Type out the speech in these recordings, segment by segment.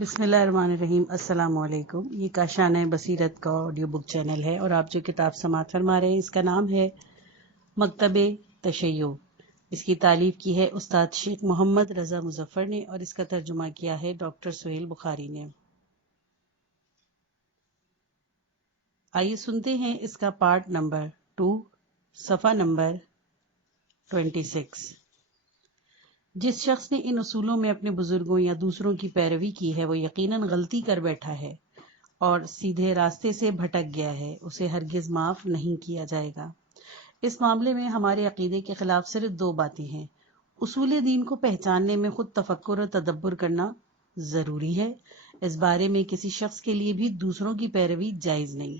بسم اللہ الرحمن الرحیم۔ السلام علیکم۔ یہ کاشانہ بصیرت کا آڈیو بک چینل ہے اور آپ جو کتاب سماعت فرما رہے ہیں اس کا نام ہے مکتب تشیع۔ اس کی تالیف کی ہے استاد شیخ محمد رضا مظفر نے اور اس کا ترجمہ کیا ہے ڈاکٹر سہیل بخاری نے۔ آئیے سنتے ہیں اس کا پارٹ نمبر 2، صفحہ نمبر 26۔ جس شخص نے ان اصولوں میں اپنے بزرگوں یا دوسروں کی پیروی کی ہے وہ یقیناً غلطی کر بیٹھا ہے اور سیدھے راستے سے بھٹک گیا ہے، اسے ہرگز معاف نہیں کیا جائے گا۔ اس معاملے میں ہمارے عقیدے کے خلاف صرف 2 باتیں ہیں۔ اصول دین کو پہچاننے میں خود تفکر اور تدبر کرنا ضروری ہے، اس بارے میں کسی شخص کے لیے بھی دوسروں کی پیروی جائز نہیں۔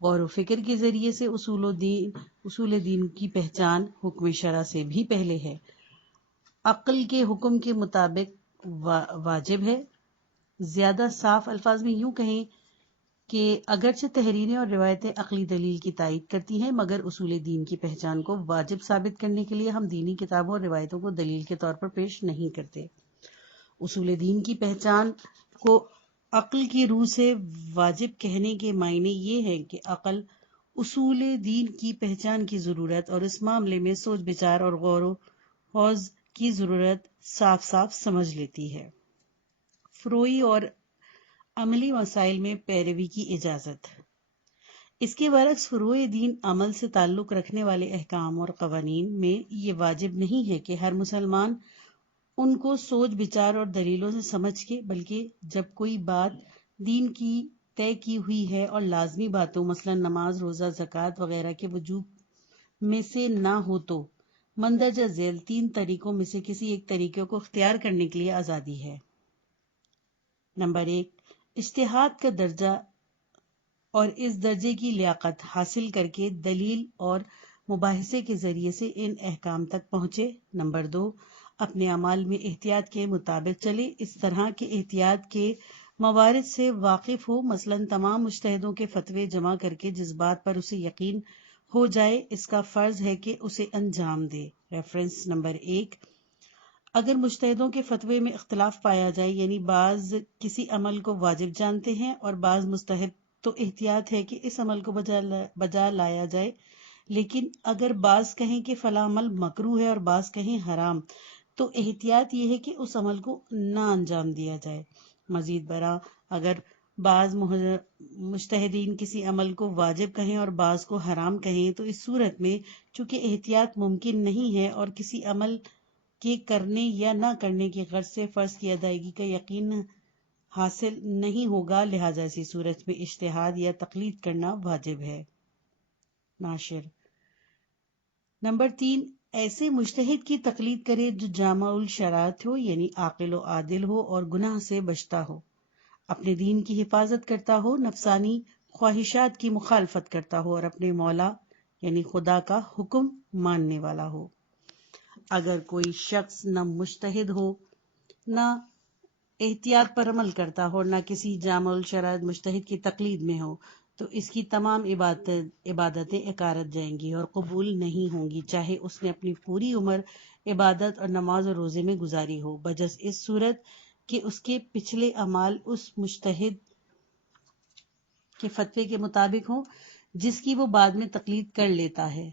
غور و فکر کے ذریعے سے اصول دین کی پہچان حکم شرع سے بھی پہلے ہے، عقل کے حکم کے مطابق واجب ہے۔ زیادہ صاف الفاظ میں یوں کہیں کہ اگرچہ تحریریں اور روایتیں عقلی دلیل کی تائید کرتی ہیں مگر اصول دین کی پہچان کو واجب ثابت کرنے کے لیے ہم دینی کتابوں اور روایتوں کو دلیل کے طور پر پیش نہیں کرتے۔ اصول دین کی پہچان کو عقل کی روح سے واجب کہنے کے معنی یہ ہے کہ عقل اصول دین کی پہچان کی ضرورت اور اس معاملے میں سوچ بچار اور غور و خوض کی ضرورت صاف صاف سمجھ لیتی ہے۔ فروعی اور عملی مسائل میں پیروی کی اجازت۔ اس کے برعکس فروع دین عمل سے تعلق رکھنے والے احکام اور قوانین میں یہ واجب نہیں ہے کہ ہر مسلمان ان کو سوچ بچار اور دلیلوں سے سمجھ کے، بلکہ جب کوئی بات دین کی طے کی ہوئی ہے اور لازمی باتوں مثلا نماز، روزہ، زکوٰۃ وغیرہ کے وجوب میں سے نہ ہو تو مندرجہ ذیل 3 طریقوں میں سے کسی ایک طریقے کو اختیار کرنے کے لیے آزادی ہے۔ نمبر 1، اجتہاد کا درجہ اور اس درجے کی لیاقت حاصل کر کے دلیل اور مباحثے کے ذریعے سے ان احکام تک پہنچے۔ نمبر 2، اپنے اعمال میں احتیاط کے مطابق چلے، اس طرح کے احتیاط کے موارد سے واقف ہو، مثلا تمام مجتہدوں کے فتوے جمع کر کے جس بات پر اسے یقین ہو جائے اس کا فرض ہے کہ اسے انجام دے۔ ریفرنس نمبر 1، اگر مجتہدوں کے فتوے میں اختلاف پایا جائے، یعنی بعض کسی عمل کو واجب جانتے ہیں اور بعض مستحب، تو احتیاط ہے کہ اس عمل کو بجا لایا جائے، لیکن اگر بعض کہیں کہ فلاں عمل مکروہ ہے اور بعض کہیں حرام، تو احتیاط یہ ہے کہ اس عمل کو نہ انجام دیا جائے۔ مزید برآں اگر بعض مجتہدین کسی عمل کو واجب کہیں اور بعض کو حرام کہیں تو اس صورت میں چونکہ احتیاط ممکن نہیں ہے اور کسی عمل کے کرنے یا نہ کرنے کی غرض سے فرض کی ادائیگی کا یقین حاصل نہیں ہوگا، لہذا اسی صورت میں اجتہاد یا تقلید کرنا واجب ہے۔ ناشر۔ نمبر 3، ایسے مجتہد کی تقلید کرے جو جامع الشرائط ہو، یعنی عاقل و عادل ہو اور گناہ سے بچتا ہو، اپنے دین کی حفاظت کرتا ہو، نفسانی خواہشات کی مخالفت کرتا ہو اور اپنے مولا یعنی خدا کا حکم ماننے والا ہو۔ اگر کوئی شخص نہ مجتہد ہو، نہ احتیاط پر عمل کرتا ہو، نہ کسی جامع الشرائط مجتہد کی تقلید میں ہو، تو اس کی تمام عبادتیں اکارت جائیں گی اور قبول نہیں ہوں گی، چاہے اس نے اپنی پوری عمر عبادت اور نماز اور روزے میں گزاری ہو، بجز اس صورت کہ اس کے پچھلے اعمال اس مجتہد کے فتوے کے مطابق ہوں جس کی وہ بعد میں تقلید کر لیتا ہے،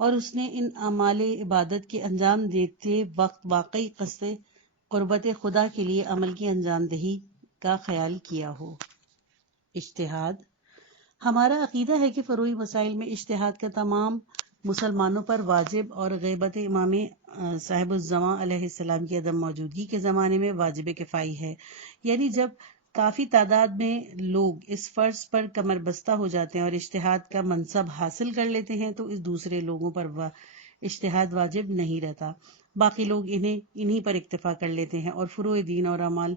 اور اس نے ان اعمال عبادت کے انجام دیتے وقت واقعی قصد قربت خدا کے لیے عمل کی انجام دہی کا خیال کیا ہو۔ اجتہاد۔ ہمارا عقیدہ ہے کہ فروعی مسائل میں اجتہاد کا تمام مسلمانوں پر واجب اور غیبت امام صاحب الزمان علیہ السلام کی عدم موجودگی کے زمانے میں واجب کفائی ہے، یعنی جب کافی تعداد میں لوگ اس فرض پر کمر بستہ ہو جاتے ہیں اور اجتہاد کا منصب حاصل کر لیتے ہیں تو اس دوسرے لوگوں پر اجتہاد واجب نہیں رہتا، باقی لوگ انہی پر اکتفا کر لیتے ہیں اور فروع دین اور اعمال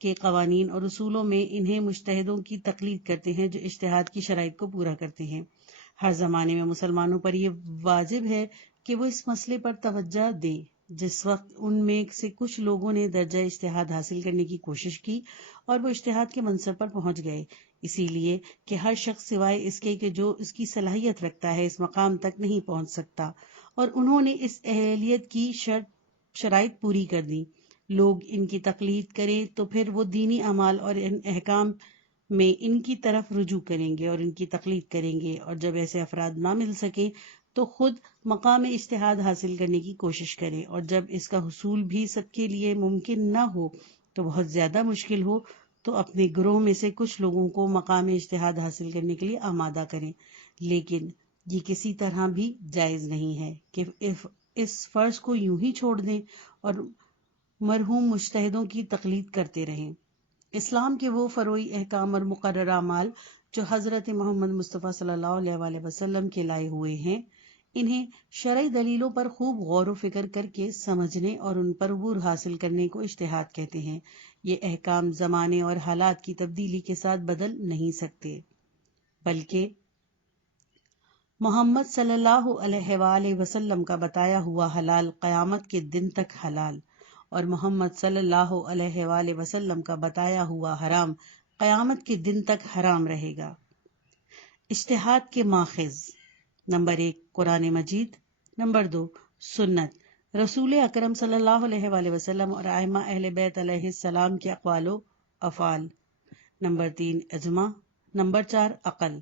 کے قوانین اور اصولوں میں انہیں مجتہدوں کی تقلید کرتے ہیں جو اجتہاد کی شرائط کو پورا کرتے ہیں۔ ہر زمانے میں مسلمانوں پر یہ واجب ہے کہ وہ اس مسئلے پر توجہ دیں۔ جس وقت ان میں سے کچھ لوگوں نے درجہ اجتہاد حاصل کرنے کی کوشش کی اور وہ اجتہاد کے منصب پر پہنچ گئے، اسی لیے کہ ہر شخص سوائے اس کے کہ جو اس کی صلاحیت رکھتا ہے اس مقام تک نہیں پہنچ سکتا، اور انہوں نے اس اہلیت کی شرائط پوری کر دی، لوگ ان کی تقلید کریں تو پھر وہ دینی اعمال اور ان احکام میں ان کی طرف رجوع کریں گے اور ان کی تقلید کریں گے، اور جب ایسے افراد نہ مل سکیں تو خود مقام اجتہاد حاصل کرنے کی کوشش کریں، اور جب اس کا حصول بھی سب کے لیے ممکن نہ ہو تو بہت زیادہ مشکل ہو تو اپنے گروہ میں سے کچھ لوگوں کو مقام اجتہاد حاصل کرنے کے لیے آمادہ کریں، لیکن یہ کسی طرح بھی جائز نہیں ہے کہ اس فرض کو یوں ہی چھوڑ دیں اور مرحوم مجتہدوں کی تقلید کرتے رہیں۔ اسلام کے وہ فروعی احکام اور مقررہ اعمال جو حضرت محمد مصطفیٰ صلی اللہ علیہ وآلہ وسلم کے لائے ہوئے ہیں، انہیں شرعی دلیلوں پر خوب غور و فکر کر کے سمجھنے اور ان پر عبور حاصل کرنے کو اجتہاد کہتے ہیں۔ یہ احکام زمانے اور حالات کی تبدیلی کے ساتھ بدل نہیں سکتے، بلکہ محمد صلی اللہ علیہ وآلہ وسلم کا بتایا ہوا حلال قیامت کے دن تک حلال، اور محمد صلی اللہ علیہ وآلہ وسلم کا بتایا ہوا حرام قیامت کے دن تک حرام رہے گا۔ اجتہاد کے ماخذ: نمبر 1 قرآن مجید، نمبر 2 سنت رسول اکرم صلی اللہ علیہ وآلہ وسلم اور ائمہ اہل بیت علیہ السلام کے اقوال و افعال، نمبر 3 اجماع، نمبر 4 عقل۔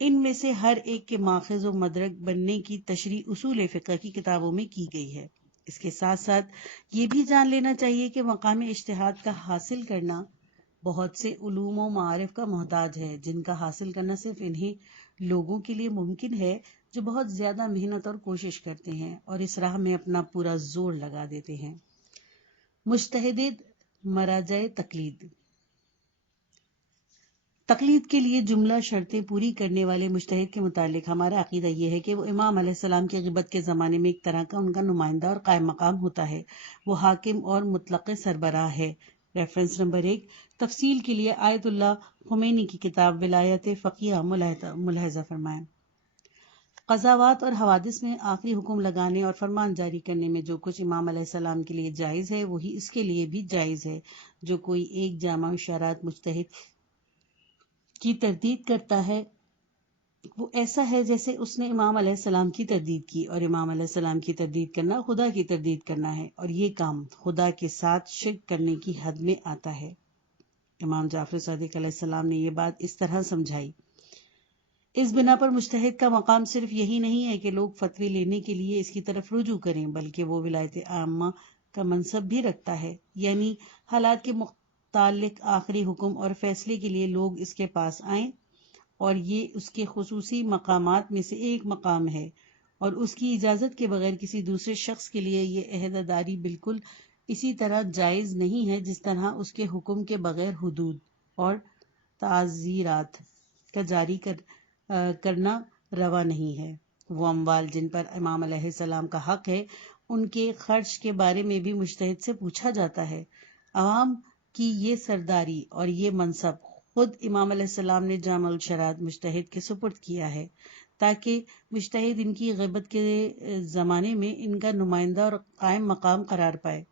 ان میں سے ہر ایک کے ماخذ و مدرک بننے کی تشریح اصول فقہ کی کتابوں میں کی گئی ہے۔ اس کے ساتھ ساتھ یہ بھی جان لینا چاہیے کہ مقام اجتہاد کا حاصل کرنا بہت سے علوم و معارف کا محتاج ہے، جن کا حاصل کرنا صرف انہیں لوگوں کے لیے ممکن ہے جو بہت زیادہ محنت اور کوشش کرتے ہیں اور اس راہ میں اپنا پورا زور لگا دیتے ہیں۔ مجتہد مراجع تقلید: تقلید کے لیے جملہ شرطیں پوری کرنے والے مجتہد کے متعلق ہمارا عقیدہ یہ ہے کہ وہ امام علیہ السلام کی غیبت کے زمانے میں ایک طرح کا ان کا نمائندہ اور قائم مقام ہوتا ہے، وہ حاکم اور مطلق سربراہ ہے۔ ریفرنس نمبر 1 تفصیل کے لیے آیت اللہ خمینی کی کتاب ولایت فقیہ ملاحظہ فرمائیں۔ قضاوات اور حوادث میں آخری حکم لگانے اور فرمان جاری کرنے میں جو کچھ امام علیہ السلام کے لیے جائز ہے وہی اس کے لیے بھی جائز ہے۔ جو کوئی ایک جامع اشارات مجتہد کی تردید کرتا ہے وہ ایسا ہے جیسے اس نے امام علیہ السلام کی تردید کی، اور امام علیہ السلام کی تردید کرنا خدا کی تردید کرنا ہے، اور یہ کام خدا کے ساتھ شرک کرنے کی حد میں آتا ہے۔ امام جعفر صادق علیہ السلام نے یہ بات اس طرح سمجھائی۔ اس بنا پر مجتہد کا مقام صرف یہی نہیں ہے کہ لوگ فتوی لینے کے لیے اس کی طرف رجوع کریں، بلکہ وہ ولایت عامہ کا منصب بھی رکھتا ہے، یعنی حالات کے متعلق آخری حکم اور فیصلے کے لیے لوگ اس کے پاس آئیں، اور یہ اس کے خصوصی مقامات میں سے ایک مقام ہے، اور اس کی اجازت کے بغیر کسی دوسرے شخص کے لیے یہ عہدیداری بالکل اسی طرح جائز نہیں ہے جس طرح اس کے حکم کے بغیر حدود اور تعزیرات کا جاری کرنا روا نہیں ہے۔ وہ اموال جن پر امام علیہ السلام کا حق ہے ان کے خرچ کے بارے میں بھی مجتہد سے پوچھا جاتا ہے۔ عوام کی یہ سرداری اور یہ منصب خود امام علیہ السلام نے جامع الشرائط مجتہد کے سپرد کیا ہے، تاکہ مجتہد ان کی غیبت کے زمانے میں ان کا نمائندہ اور قائم مقام قرار پائے۔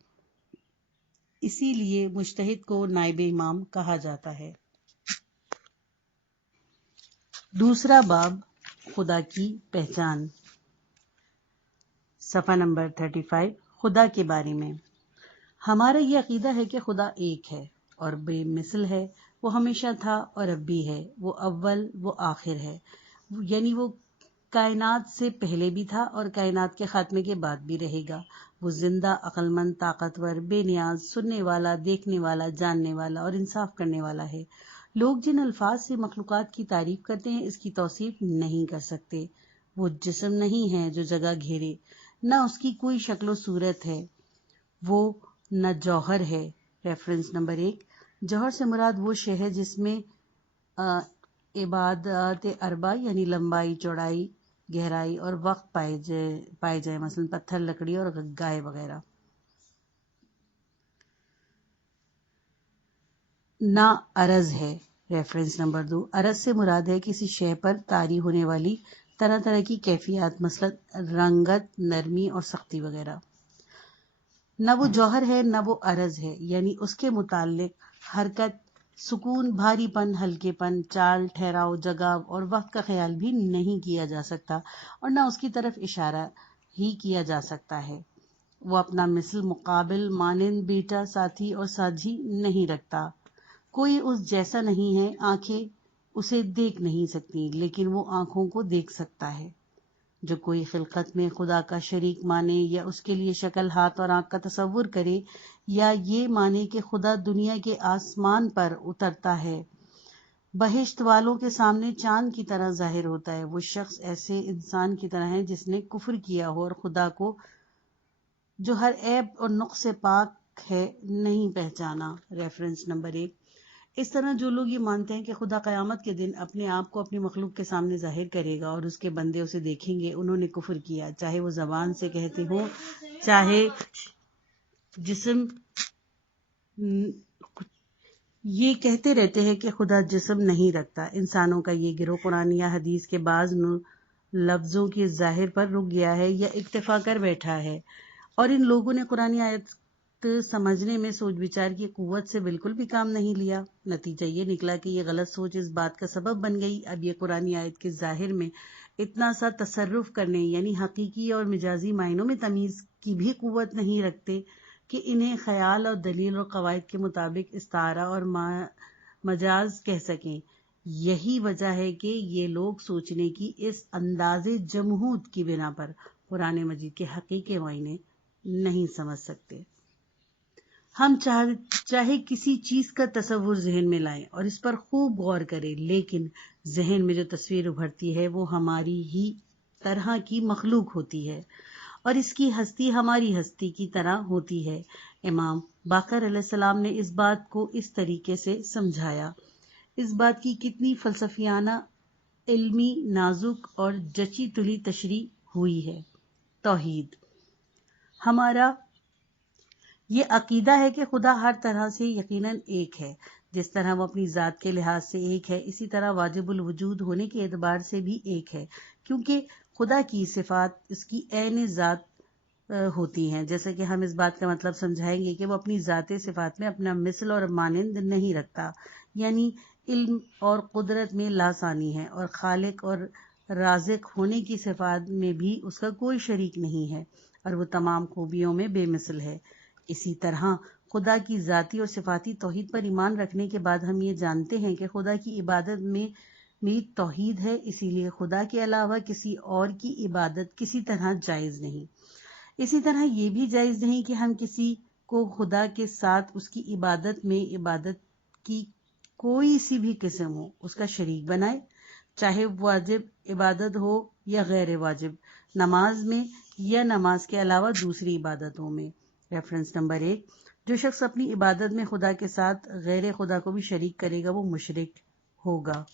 اسی لیے مجتہد کو نائب امام کہا جاتا ہے۔ دوسرا باب خدا کی پہچان، صفحہ نمبر 35 خدا کے بارے میں۔ ہمارا یہ عقیدہ ہے کہ خدا ایک ہے اور بے مثل ہے، وہ ہمیشہ تھا اور اب بھی ہے، وہ اول وہ آخر ہے، یعنی وہ کائنات سے پہلے بھی تھا اور کائنات کے خاتمے کے بعد بھی رہے گا۔ وہ زندہ، عقل مند، طاقتور، بے نیاز، سننے والا، دیکھنے والا، جاننے والا اور انصاف کرنے والا ہے۔ لوگ جن الفاظ سے مخلوقات کی تعریف کرتے ہیں اس کی توصیف نہیں کر سکتے۔ وہ جسم نہیں ہے جو جگہ گھیرے، نہ اس کی کوئی شکل و صورت ہے، وہ نہ جوہر ہے۔ ریفرنس نمبر 1 جوہر سے مراد وہ شے ہے جس میں ابعاد اربع یعنی لمبائی، چوڑائی، گہرائی اور وقت پائے جائے، مثلا پتھر، لکڑی اور گائے وغیرہ۔ نہ عرض ہے۔ ریفرنس نمبر 2 عرض سے مراد ہے کسی شے پر طاری ہونے والی طرح طرح کی کیفیات، مثلا رنگت، نرمی اور سختی وغیرہ۔ نہ وہ جوہر ہے نہ وہ عرض ہے، یعنی اس کے متعلق حرکت، سکون، بھاری پن، ہلکے پن، چال، ٹھہراؤ، جگہ اور وقت کا خیال بھی نہیں کیا جا سکتا، اور نہ اس کی طرف اشارہ ہی کیا جا سکتا ہے۔ وہ اپنا مثل مقابل مانند بیٹا ساتھی اور ساجھی نہیں رکھتا. کوئی اس جیسا نہیں ہے. آنکھیں اسے دیکھ نہیں سکتی لیکن وہ آنکھوں کو دیکھ سکتا ہے. جو کوئی خلقت میں خدا کا شریک مانے یا اس کے لیے شکل ہاتھ اور آنکھ کا تصور کرے یا یہ مانے کہ خدا دنیا کے آسمان پر اترتا ہے، بہشت والوں کے سامنے چاند کی طرح ظاہر ہوتا ہے، وہ شخص ایسے انسان کی طرح ہے جس نے کفر کیا ہو اور خدا کو جو ہر عیب اور نقص سے پاک ہے نہیں پہچانا. Reference number 1. اس طرح جو لوگ یہ مانتے ہیں کہ خدا قیامت کے دن اپنے آپ کو اپنی مخلوق کے سامنے ظاہر کرے گا اور اس کے بندے اسے دیکھیں گے، انہوں نے کفر کیا، چاہے وہ زبان سے کہتے ہوں چاہے جسم. یہ کہتے رہتے ہیں کہ خدا جسم نہیں رکھتا. انسانوں کا یہ گروہ قرآن یا حدیث کے بعض لفظوں کے ظاہر پر رک گیا ہے یا اکتفا کر بیٹھا ہے، اور ان لوگوں نے قرآن آیت سمجھنے میں سوچ بچار کی قوت سے بالکل بھی کام نہیں لیا. نتیجہ یہ نکلا کہ یہ غلط سوچ اس بات کا سبب بن گئی. اب یہ قرآن آیت کے ظاہر میں اتنا سا تصرف کرنے یعنی حقیقی اور مجازی معنوں میں تمیز کی بھی قوت نہیں رکھتے کہ انہیں خیال اور دلیل اور قواعد کے مطابق استعارہ اور مجاز کہہ سکیں. یہی وجہ ہے کہ یہ لوگ سوچنے کی اس انداز جمہود کی بنا پر قرآن مجید کے حقیقی معنی نہیں سمجھ سکتے. ہم چاہے کسی چیز کا تصور ذہن میں لائیں اور اس پر خوب غور کریں، لیکن ذہن میں جو تصویر ابھرتی ہے وہ ہماری ہی طرح کی مخلوق ہوتی ہے اور اس کی ہستی ہماری ہستی کی طرح ہوتی ہے. امام باقر علیہ السلام نے اس بات کو اس طریقے سے سمجھایا. اس بات کی کتنی فلسفیانہ، علمی، نازک اور جچی تلی تشریح ہوئی ہے. توحید. ہمارا یہ عقیدہ ہے کہ خدا ہر طرح سے یقیناً ایک ہے. جس طرح وہ اپنی ذات کے لحاظ سے ایک ہے، اسی طرح واجب الوجود ہونے کے اعتبار سے بھی ایک ہے، کیونکہ خدا کی صفات اس کی عین ذات ہوتی ہیں. جیسے کہ ہم اس بات کا مطلب سمجھائیں گے کہ وہ اپنی ذات صفات میں اپنا مثل اور مانند نہیں رکھتا، یعنی علم اور قدرت میں لاثانی ہے، اور خالق اور رازق ہونے کی صفات میں بھی اس کا کوئی شریک نہیں ہے، اور وہ تمام خوبیوں میں بے مثل ہے. اسی طرح خدا کی ذاتی اور صفاتی توحید پر ایمان رکھنے کے بعد ہم یہ جانتے ہیں کہ خدا کی عبادت میں توحید ہے، اسی لیے خدا کے علاوہ کسی اور کی عبادت کسی طرح جائز نہیں. اسی طرح یہ بھی جائز نہیں کہ ہم کسی کو خدا کے ساتھ اس کی عبادت میں عبادت کی کوئی سی بھی قسم ہو اس کا شریک بنائے، چاہے واجب عبادت ہو یا غیر واجب، نماز میں یا نماز کے علاوہ دوسری عبادتوں میں. Reference number 1. جو شخص اپنی عبادت میں خدا کے ساتھ غیر خدا کو بھی شریک کرے گا وہ مشرک ہوگا.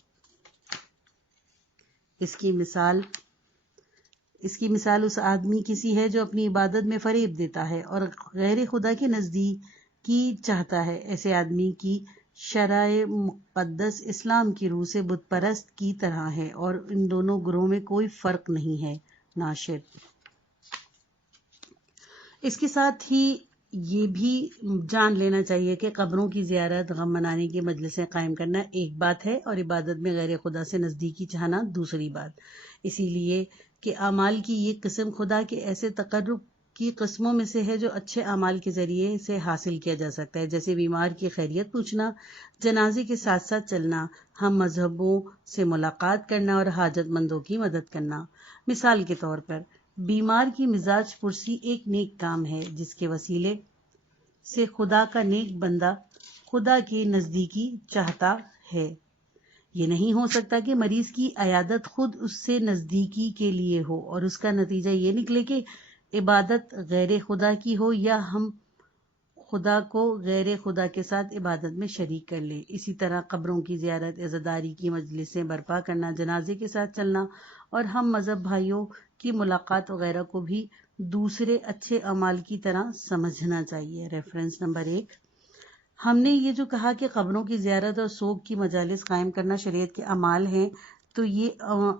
اس کی مثال اس آدمی کی سی ہے جو اپنی عبادت میں فریب دیتا ہے اور غیر خدا کے نزدیکی چاہتا ہے. ایسے آدمی کی شرع مقدس اسلام کی روح سے بت پرست کی طرح ہے اور ان دونوں گروہوں میں کوئی فرق نہیں ہے. ناشر. اس کے ساتھ ہی یہ بھی جان لینا چاہیے کہ قبروں کی زیارت، غم منانے کی مجلسیں قائم کرنا ایک بات ہے اور عبادت میں غیر خدا سے نزدیکی چاہنا دوسری بات. اسی لیے کہ اعمال کی یہ قسم خدا کے ایسے تقرب کی قسموں میں سے ہے جو اچھے اعمال کے ذریعے سے حاصل کیا جا سکتا ہے، جیسے بیمار کی خیریت پوچھنا، جنازے کے ساتھ ساتھ چلنا، ہم مذہبوں سے ملاقات کرنا اور حاجت مندوں کی مدد کرنا. مثال کے طور پر بیمار کی مزاج پرسی ایک نیک کام ہے جس کے وسیلے سے خدا کا نیک بندہ خدا کی نزدیکی چاہتا ہے. یہ نہیں ہو سکتا کہ مریض کی عیادت خود اس سے نزدیکی کے لیے ہو اور اس کا نتیجہ یہ نکلے کہ عبادت غیر خدا کی ہو یا ہم خدا کو غیر خدا کے ساتھ عبادت میں شریک کر لیں. اسی طرح قبروں کی زیارت، عزاداری کی مجلسیں برپا کرنا، جنازے کے ساتھ چلنا اور ہم مذہب بھائیوں کی ملاقات وغیرہ کو بھی دوسرے اچھے اعمال کی طرح سمجھنا چاہیے. Reference number 1. ہم نے یہ جو کہا کہ قبروں کی زیارت اور سوگ کی مجالس قائم کرنا شریعت کے اعمال ہیں، تو یہ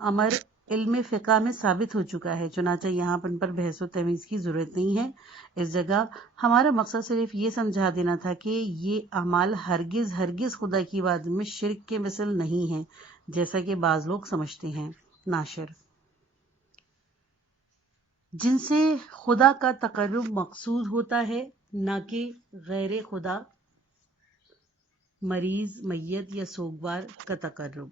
امر علم فقہ میں ثابت ہو چکا ہے، چنانچہ یہاں پر بحث و تمیز کی ضرورت نہیں ہے. اس جگہ ہمارا مقصد صرف یہ سمجھا دینا تھا کہ یہ اعمال ہرگز خدا کی عبادت میں شرک کے مثل نہیں ہیں جیسا کہ بعض لوگ سمجھتے ہیں. ناشر. جن سے خدا کا تقرب مقصود ہوتا ہے نہ کہ غیر خدا، مریض، میت یا سوگوار کا تقرب۔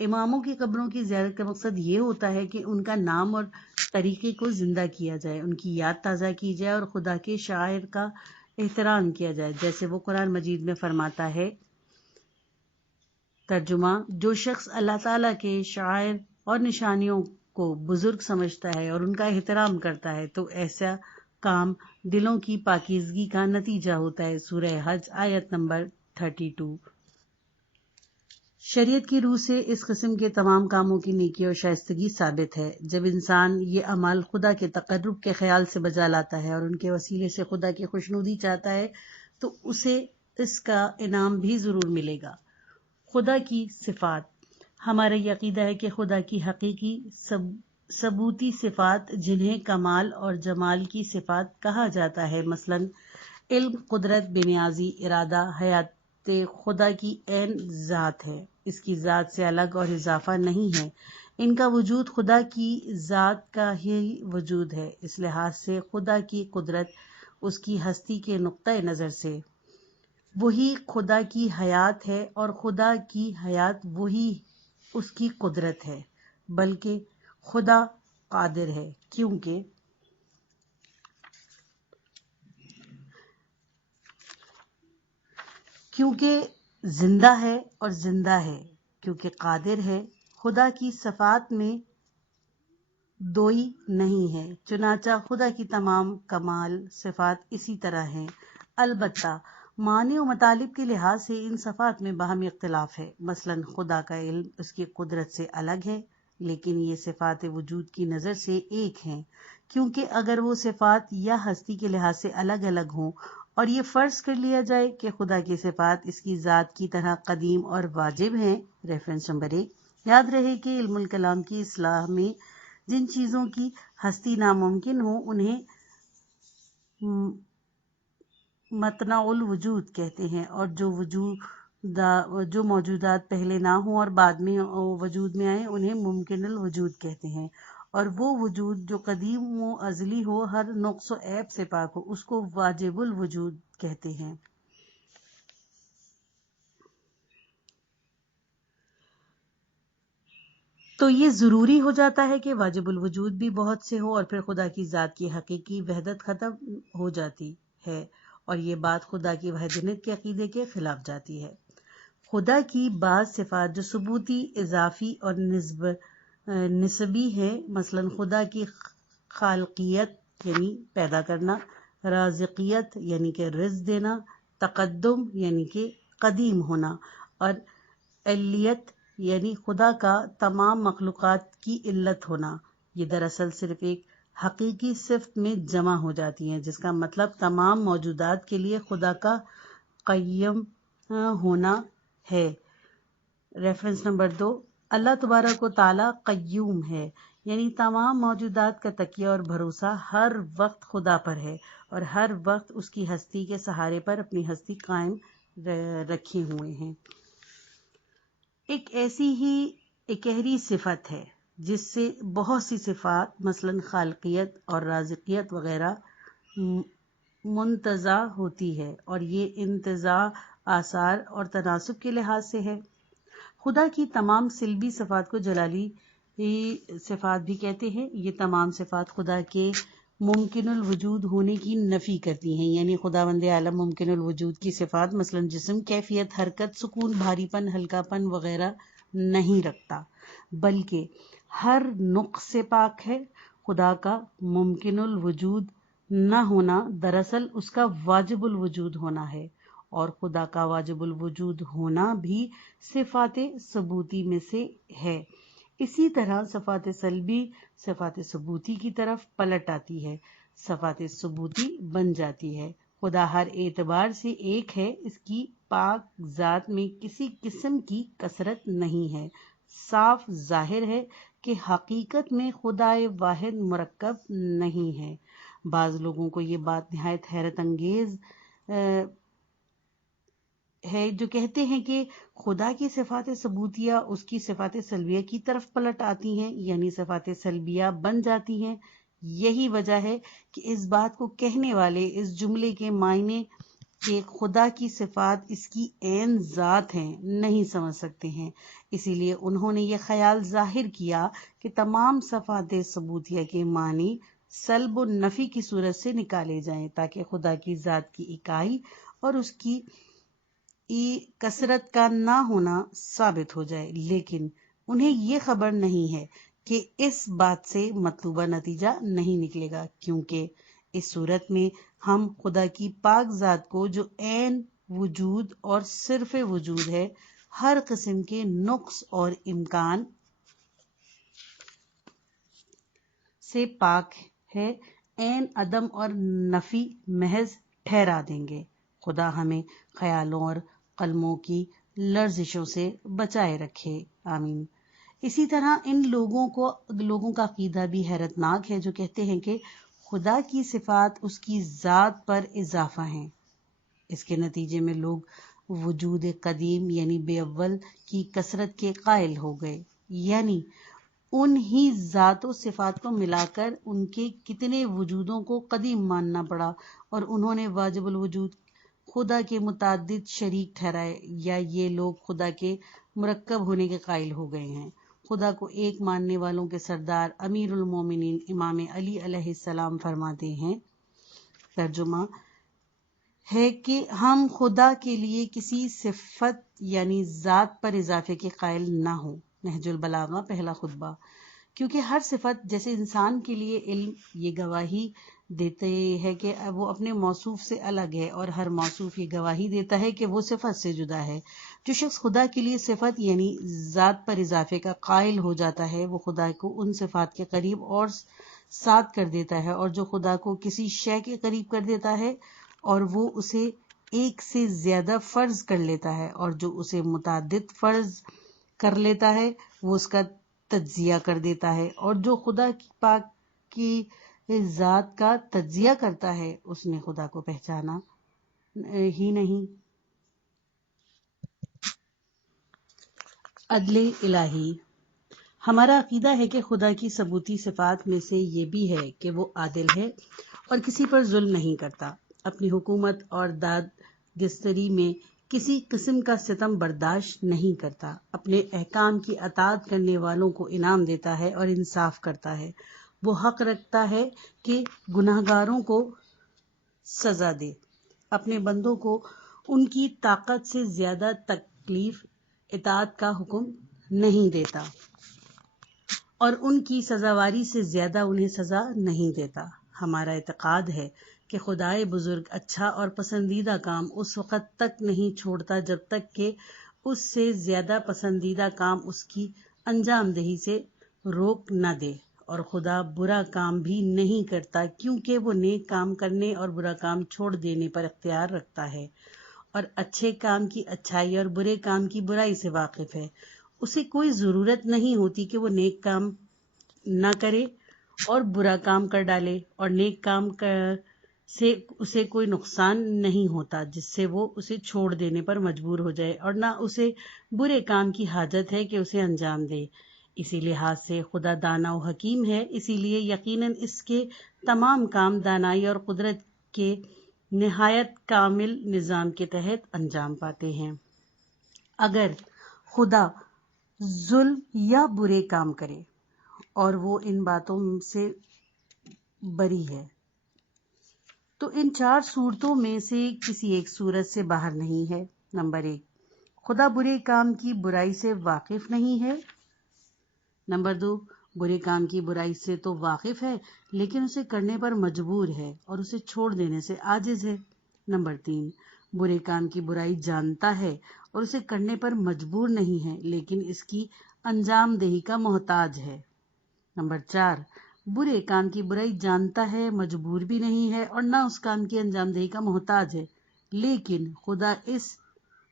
اماموں کی قبروں کی زیارت کا مقصد یہ ہوتا ہے کہ ان کا نام اور طریقے کو زندہ کیا جائے، ان کی یاد تازہ کی جائے اور خدا کے شاعر کا احترام کیا جائے، جیسے وہ قرآن مجید میں فرماتا ہے۔ ترجمہ: جو شخص اللہ تعالیٰ کے شاعر اور نشانیوں کو بزرگ سمجھتا ہے اور ان کا احترام کرتا ہے تو ایسا کام دلوں کی پاکیزگی کا نتیجہ ہوتا ہے۔ سورہ حج آیت نمبر 32۔ شریعت کی روح سے اس قسم کے تمام کاموں کی نیکی اور شائستگی ثابت ہے۔ جب انسان یہ اعمال خدا کے تقرب کے خیال سے بجا لاتا ہے اور ان کے وسیلے سے خدا کی خوشنودی چاہتا ہے تو اسے اس کا انعام بھی ضرور ملے گا۔ خدا کی صفات۔ ہمارا یہ عقیدہ ہے کہ خدا کی حقیقی ثبوتی صفات جنہیں کمال اور جمال کی صفات کہا جاتا ہے، مثلا علم، قدرت، بے نیازی، ارادہ، حیات، خدا کی عین ذات ہے، اس کی ذات سے الگ اور اضافہ نہیں ہے۔ ان کا وجود خدا کی ذات کا ہی وجود ہے۔ اس لحاظ سے خدا کی قدرت اس کی ہستی کے نقطۂ نظر سے وہی خدا کی حیات ہے اور خدا کی حیات وہی اس کی قدرت ہے، بلکہ خدا قادر ہے کیونکہ زندہ ہے اور زندہ ہے کیونکہ قادر ہے۔ خدا کی صفات میں دوئی نہیں ہے، چنانچہ خدا کی تمام کمال صفات اسی طرح ہیں۔ البتہ معنی و مطالب کے لحاظ سے ان صفات میں باہمی اختلاف ہے۔ مثلا خدا کا علم اس کی قدرت سے الگ ہے، لیکن یہ صفات وجود کی نظر سے ایک ہیں، کیونکہ اگر وہ صفات یا ہستی کے لحاظ سے الگ الگ ہوں اور یہ فرض کر لیا جائے کہ خدا کی صفات اس کی ذات کی طرح قدیم اور واجب ہیں۔ Reference number 1۔ یاد رہے کہ علم الکلام کی اصطلاح میں جن چیزوں کی ہستی ناممکن ہو انہیں متنع الوجود کہتے ہیں، اور جو موجودات پہلے نہ ہوں اور بعد میں وجود میں آئیں انہیں ممکن الوجود کہتے ہیں، اور وہ وجود جو قدیم و ازلی ہو، ہر نقص و عیب سے پاک ہو، اس کو واجب الوجود کہتے ہیں۔ تو یہ ضروری ہو جاتا ہے کہ واجب الوجود بھی بہت سے ہو اور پھر خدا کی ذات کی حقیقی وحدت ختم ہو جاتی ہے، اور یہ بات خدا کی وحدانیت کے عقیدے کے خلاف جاتی ہے۔ خدا کی بعض صفات جو ثبوتی، اضافی اور نسبی ہیں، مثلا خدا کی خالقیت یعنی پیدا کرنا، رازقیت یعنی کہ رزق دینا، تقدم یعنی کہ قدیم ہونا، اور علیت یعنی خدا کا تمام مخلوقات کی علت ہونا، یہ دراصل صرف ایک حقیقی صفت میں جمع ہو جاتی ہیں، جس کا مطلب تمام موجودات کے لیے خدا کا قیم ہونا ہے۔ Reference number 2۔ اللہ تبارک و تعالیٰ قیوم ہے، یعنی تمام موجودات کا تکیہ اور بھروسہ ہر وقت خدا پر ہے اور ہر وقت اس کی ہستی کے سہارے پر اپنی ہستی قائم رکھے ہوئے ہیں۔ ایک ایسی ہی اکہری صفت ہے جس سے بہت سی صفات مثلا خالقیت اور رازقیت وغیرہ منتزع ہوتی ہے، اور یہ انتزاع آثار اور تناسب کے لحاظ سے ہے۔ خدا کی تمام سلبی صفات کو جلالی صفات بھی کہتے ہیں۔ یہ تمام صفات خدا کے ممکن الوجود ہونے کی نفی کرتی ہیں، یعنی خداوند عالم ممکن الوجود کی صفات مثلا جسم، کیفیت، حرکت، سکون، بھاری پن، ہلکا پن وغیرہ نہیں رکھتا، بلکہ ہر نقص سے پاک ہے۔ خدا کا ممکن الوجود نہ ہونا دراصل اس کا واجب الوجود ہونا ہے، اور خدا کا واجب الوجود ہونا بھی صفات ثبوتی میں سے ہے۔ اسی طرح صفات سلبی صفات ثبوتی کی طرف پلٹ آتی ہے، صفات ثبوتی بن جاتی ہے۔ خدا ہر اعتبار سے ایک ہے، اس کی پاک ذات میں کسی قسم کی کثرت نہیں ہے۔ صاف ظاہر ہے کہ حقیقت میں خدا واحد مرکب نہیں ہے۔ بعض لوگوں کو یہ بات نہایت حیرت انگیز ہے جو کہتے ہیں کہ خدا کی صفات ثبوتیہ اس کی صفات سلبیہ کی طرف پلٹ آتی ہیں، یعنی صفات سلبیہ بن جاتی ہیں۔ یہی وجہ ہے کہ اس بات کو کہنے والے اس جملے کے معنی کہ خدا کی صفات اس کی عین ذات ہیں نہیں سمجھ سکتے ہیں، اسی لیے انہوں نے یہ خیال ظاہر کیا کہ تمام صفات ثبوتیہ کے معنی سلب و نفی کی صورت سے نکالے جائیں تاکہ خدا کی ذات کی اکائی اور اس کی کثرت کا نہ ہونا ثابت ہو جائے، لیکن انہیں یہ خبر نہیں ہے کہ اس بات سے مطلوبہ نتیجہ نہیں نکلے گا، کیونکہ اس صورت میں ہم خدا کی پاک ذات کو جو عین وجود اور صرف وجود ہے، ہر قسم کے نقص اور امکان سے پاک ہے، عین عدم اور نفی محض ٹھہرا دیں گے۔ خدا ہمیں خیالوں اور قلموں کی لرزشوں سے بچائے رکھے، آمین۔ اسی طرح ان لوگوں کا عقیدہ بھی حیرت ناک ہے جو کہتے ہیں کہ خدا کی صفات اس کی ذات پر اضافہ ہیں۔ اس کے نتیجے میں لوگ وجود قدیم یعنی بے اول کی کثرت کے قائل ہو گئے، یعنی ان ہی ذات و صفات کو ملا کر ان کے کتنے وجودوں کو قدیم ماننا پڑا، اور انہوں نے واجب الوجود خدا کے متعدد شریک ٹھہرائے، یا یہ لوگ خدا کے مرکب ہونے کے قائل ہو گئے ہیں۔ خدا کو ایک ماننے والوں کے سردار امیر المومنین امام علی علیہ السلام فرماتے ہیں، ترجمہ ہے کہ ہم خدا کے لیے کسی صفت یعنی ذات پر اضافے کے قائل نہ ہوں۔ نہج البلاغہ پہلا خطبہ۔ کیونکہ ہر صفت جیسے انسان کے لیے علم یہ گواہی دیتے ہے کہ وہ اپنے موصوف سے الگ ہے، اور ہر موصوف یہ گواہی دیتا ہے کہ وہ صفت سے جدا ہے۔ جو شخص خدا کے لیے صفت یعنی ذات پر اضافے کا قائل ہو جاتا ہے وہ خدا کو ان صفات کے قریب اور ساتھ کر دیتا ہے، اور جو خدا کو کسی شے کے قریب کر دیتا ہے اور وہ اسے ایک سے زیادہ فرض کر لیتا ہے، اور جو اسے متعدد فرض کر لیتا ہے وہ اس کا تجزیہ کر دیتا ہے، اور جو خدا کی پاک کی ذات کا تجزیہ کرتا ہے اس نے خدا کو پہچانا ہی نہیں۔ عدل الہی۔ ہمارا عقیدہ ہے کہ خدا کی ثبوتی صفات میں سے یہ بھی ہے کہ وہ عادل ہے اور کسی پر ظلم نہیں کرتا، اپنی حکومت اور داد گستری میں کسی قسم کا ستم برداشت نہیں کرتا، اپنے احکام کی اطاعت کرنے والوں کو انعام دیتا ہے اور انصاف کرتا ہے، وہ حق رکھتا ہے کہ گناہگاروں کو سزا دے، اپنے بندوں کو ان کی طاقت سے زیادہ تکلیف اطاعت کا حکم نہیں دیتا، اور ان کی سزاواری سے زیادہ انہیں سزا نہیں دیتا۔ ہمارا اعتقاد ہے کہ خدائے بزرگ اچھا اور پسندیدہ کام اس وقت تک نہیں چھوڑتا جب تک کہ اس سے زیادہ پسندیدہ کام اس کی انجام دہی سے روک نہ دے، اور خدا برا کام بھی نہیں کرتا کیونکہ وہ نیک کام کرنے اور برا کام چھوڑ دینے پر اختیار رکھتا ہے، اور اچھے کام کی اچھائی اور برے کام کی برائی سے واقف ہے۔ اسے کوئی ضرورت نہیں ہوتی کہ وہ نیک کام نہ کرے اور برا کام کر ڈالے، اور نیک کام سے اسے کوئی نقصان نہیں ہوتا جس سے وہ اسے چھوڑ دینے پر مجبور ہو جائے، اور نہ اسے برے کام کی حاجت ہے کہ اسے انجام دے۔ اسی لحاظ سے خدا دانا و حکیم ہے، اسی لیے یقیناً اس کے تمام کام دانائی اور قدرت کے نہایت کامل نظام کے تحت انجام پاتے ہیں۔ اگر خدا ظلم یا برے کام کرے اور وہ ان باتوں سے بری ہے تو ان چار صورتوں میں سے کسی ایک صورت سے باہر نہیں ہے۔ نمبر 1، خدا برے کام کی برائی سے واقف نہیں ہے۔ نمبر 2، برے کام کی برائی سے تو واقف ہے لیکن اسے کرنے پر مجبور ہے اور اسے چھوڑ دینے سے عاجز ہے۔ نمبر 3، برے کام کی برائی جانتا ہے اور اسے کرنے پر مجبور نہیں ہے لیکن اس کی انجام دہی کا محتاج ہے۔ نمبر 4، برے کام کی برائی جانتا ہے، مجبور بھی نہیں ہے اور نہ اس کام کی انجام دہی کا محتاج ہے، لیکن خدا اس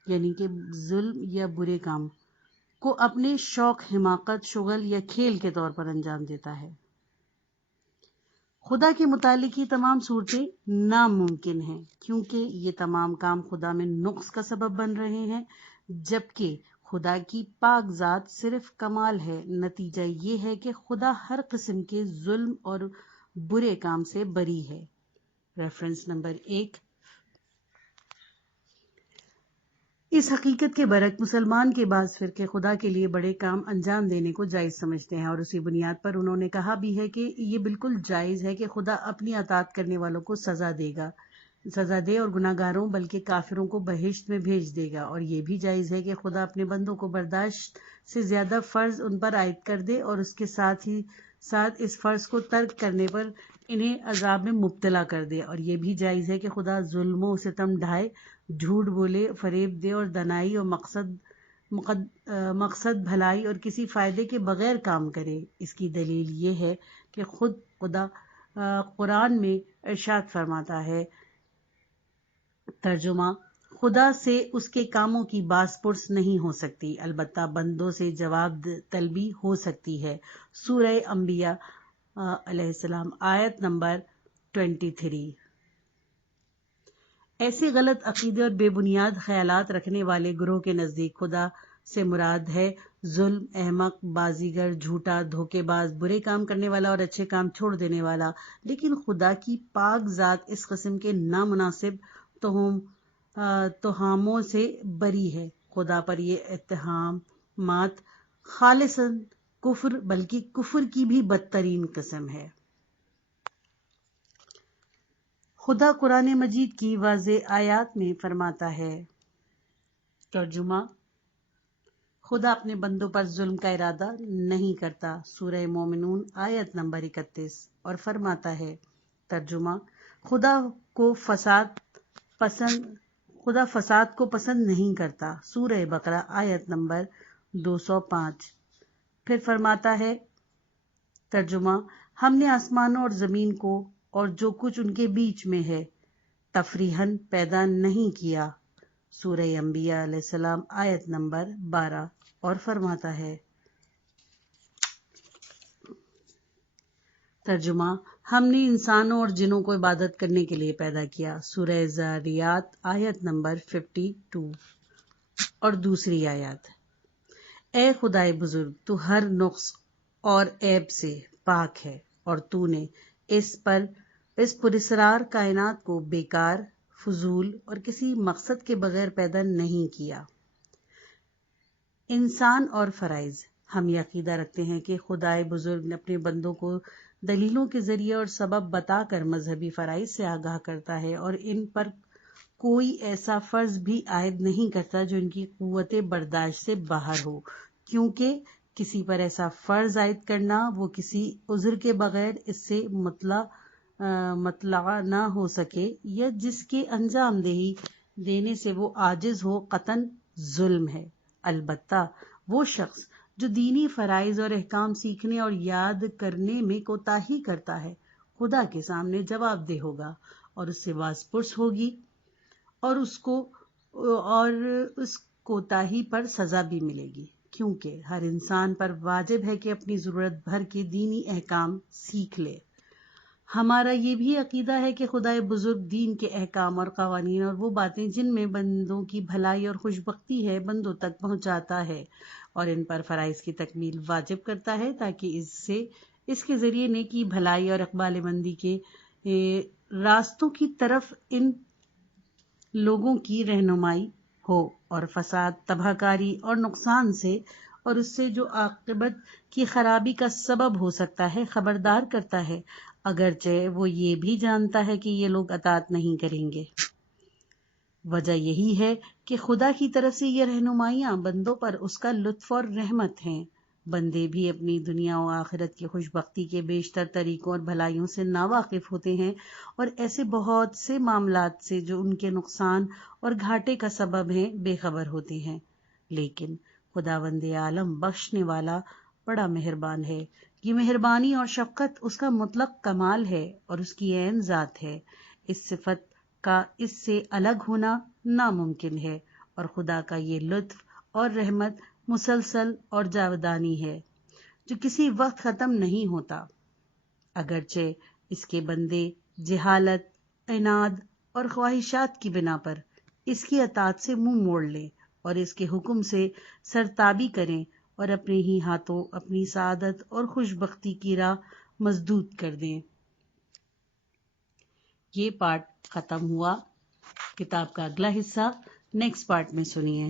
یعنی کہ ظلم یا برے کام کو اپنے شوق، حماقت، شغل یا کھیل کے طور پر انجام دیتا ہے۔ خدا کے متعلق یہ تمام صورتیں ناممکن ہیں کیونکہ یہ تمام کام خدا میں نقص کا سبب بن رہے ہیں، جبکہ خدا کی پاک ذات صرف کمال ہے۔ نتیجہ یہ ہے کہ خدا ہر قسم کے ظلم اور برے کام سے بری ہے۔ Reference number 1۔ اس حقیقت کے برعکس مسلمان کے بعض فرقے خدا کے لیے بڑے کام انجام دینے کو جائز سمجھتے ہیں، اور اسی بنیاد پر انہوں نے کہا بھی ہے کہ یہ بالکل جائز ہے کہ خدا اپنی اطاعت کرنے والوں کو سزا دے اور گناہ گاروں بلکہ کافروں کو بہشت میں بھیج دے گا، اور یہ بھی جائز ہے کہ خدا اپنے بندوں کو برداشت سے زیادہ فرض ان پر عائد کر دے اور اس کے ساتھ ہی ساتھ اس فرض کو ترک کرنے پر انہیں عذاب میں مبتلا کر دے، اور یہ بھی جائز ہے کہ خدا ظلم و ستم ڈھائے، جھوٹ بولے، فریب دے اور دنائی اور مقصد بھلائی اور کسی فائدے کے بغیر کام کرے۔ اس کی دلیل یہ ہے کہ خود خدا قرآن میں ارشاد فرماتا ہے، ترجمہ: خدا سے اس کے کاموں کی باز پرس نہیں ہو سکتی، البتہ بندوں سے جواب طلبی ہو سکتی ہے۔ سورہ انبیاء علیہ السلام، آیت نمبر 23۔ ایسے غلط عقیدے اور بے بنیاد خیالات رکھنے والے گروہ کے نزدیک خدا سے مراد ہے ظلم، احمق، بازیگر، جھوٹا، دھوکے باز، برے کام کرنے والا اور اچھے کام چھوڑ دینے والا، لیکن خدا کی پاک ذات اس قسم کے نامناسب توہموں سے بری ہے۔ خدا پر یہ اتہامات خالصاً کفر بلکہ کفر کی بھی بدترین قسم ہے۔ خدا قرآن مجید کی واضح آیات میں فرماتا ہے، ترجمہ: خدا اپنے بندوں پر ظلم کا ارادہ نہیں کرتا، سورہ مومنون، آیت نمبر 31، اور فرماتا ہے، ترجمہ: خدا فساد کو پسند نہیں کرتا، سورہ بقرہ، آیت نمبر 205۔ پھر فرماتا ہے، ترجمہ: ہم نے آسمانوں اور زمین کو اور جو کچھ ان کے بیچ میں ہے تفریحاً پیدا نہیں کیا، سورہ انبیاء علیہ السلام، آیت نمبر 12، اور فرماتا ہے، ترجمہ: ہم نے انسانوں اور جنوں کو عبادت کرنے کے لیے پیدا کیا، سورہ ذاریات، آیت نمبر 52، اور دوسری آیات، اے خدائے بزرگ، تو ہر نقص اور عیب سے پاک ہے، اور تو نے اس پراسرار کائنات کو بیکار، فضول اور کسی مقصد کے بغیر پیدا نہیں کیا۔ انسان اور فرائض۔ ہم یہ عقیدہ رکھتے ہیں کہ خدائے بزرگ نے اپنے بندوں کو دلیلوں کے ذریعے اور سبب بتا کر مذہبی فرائض سے آگاہ کرتا ہے، اور ان پر کوئی ایسا فرض بھی عائد نہیں کرتا جو ان کی قوت برداشت سے باہر ہو، کیونکہ کسی پر ایسا فرض عائد کرنا وہ کسی عذر کے بغیر اس سے مطلع نہ ہو سکے یا جس کے انجام دینے سے وہ عاجز ہو، قطعاً ظلم ہے۔ البتہ وہ شخص جو دینی فرائض اور احکام سیکھنے اور یاد کرنے میں کوتاہی کرتا ہے، خدا کے سامنے جواب دہ ہوگا اور اس سے باز پرس ہوگی، اور اس کوتاہی پر سزا بھی ملے گی، کیونکہ ہر انسان پر واجب ہے کہ اپنی ضرورت بھر کے دینی احکام سیکھ لے۔ ہمارا یہ بھی عقیدہ ہے کہ خدائے بزرگ دین کے احکام اور قوانین اور وہ باتیں جن میں بندوں کی بھلائی اور خوشبختی ہے بندوں تک پہنچاتا ہے، اور ان پر فرائض کی تکمیل واجب کرتا ہے تاکہ اس کے ذریعے نیکی، بھلائی اور اقبال مندی کے راستوں کی طرف ان لوگوں کی رہنمائی ہو، اور فساد، تباہ کاری اور نقصان سے اور اس سے جو عاقبت کی خرابی کا سبب ہو سکتا ہے خبردار کرتا ہے، اگرچہ وہ یہ بھی جانتا ہے کہ یہ لوگ اطاعت نہیں کریں گے۔ وجہ یہی ہے کہ خدا کی طرف سے یہ رہنمائیاں بندوں پر اس کا لطف اور رحمت ہیں۔ بندے بھی اپنی دنیا و آخرت کی خوشبختی کے بیشتر طریقوں اور بھلائیوں سے ناواقف ہوتے ہیں، اور ایسے بہت سے معاملات سے جو ان کے نقصان اور گھاٹے کا سبب ہیں بے خبر ہوتے ہیں، لیکن خداوند عالم بخشنے والا بڑا مہربان ہے۔ یہ مہربانی اور شفقت اس کا مطلق کمال ہے اور اس کی عین ذات ہے۔ اس صفت کا اس سے الگ ہونا ناممکن ہے، اور خدا کا یہ لطف اور رحمت مسلسل اور جاودانی ہے جو کسی وقت ختم نہیں ہوتا، اگرچہ اس کے بندے جہالت، عناد اور خواہشات کی بنا پر اس کی اطاعت سے منہ موڑ لیں اور اس کے حکم سے سرتابی کریں اور اپنے ہی ہاتھوں اپنی سعادت اور خوشبختی کی راہ مسدود کر دیں۔ یہ پارٹ ختم ہوا. کتاب کا اگلا حصہ نیکسٹ پارٹ میں سنیے.